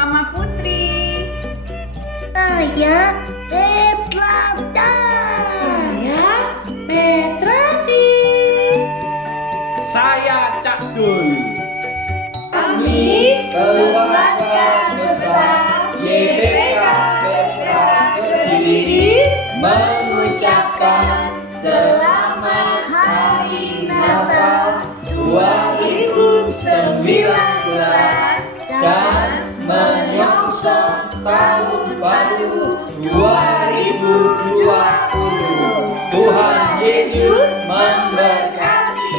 Mama Putri. Saya Petrata. Saya Petrati. Saya Cak Dul. Kami Keluarga besar YBK Petra Kediri mengucapkan selamat Hari Natal 2019 dan menyongsong tahun baru 2020. Tuhan Yesus memberkati.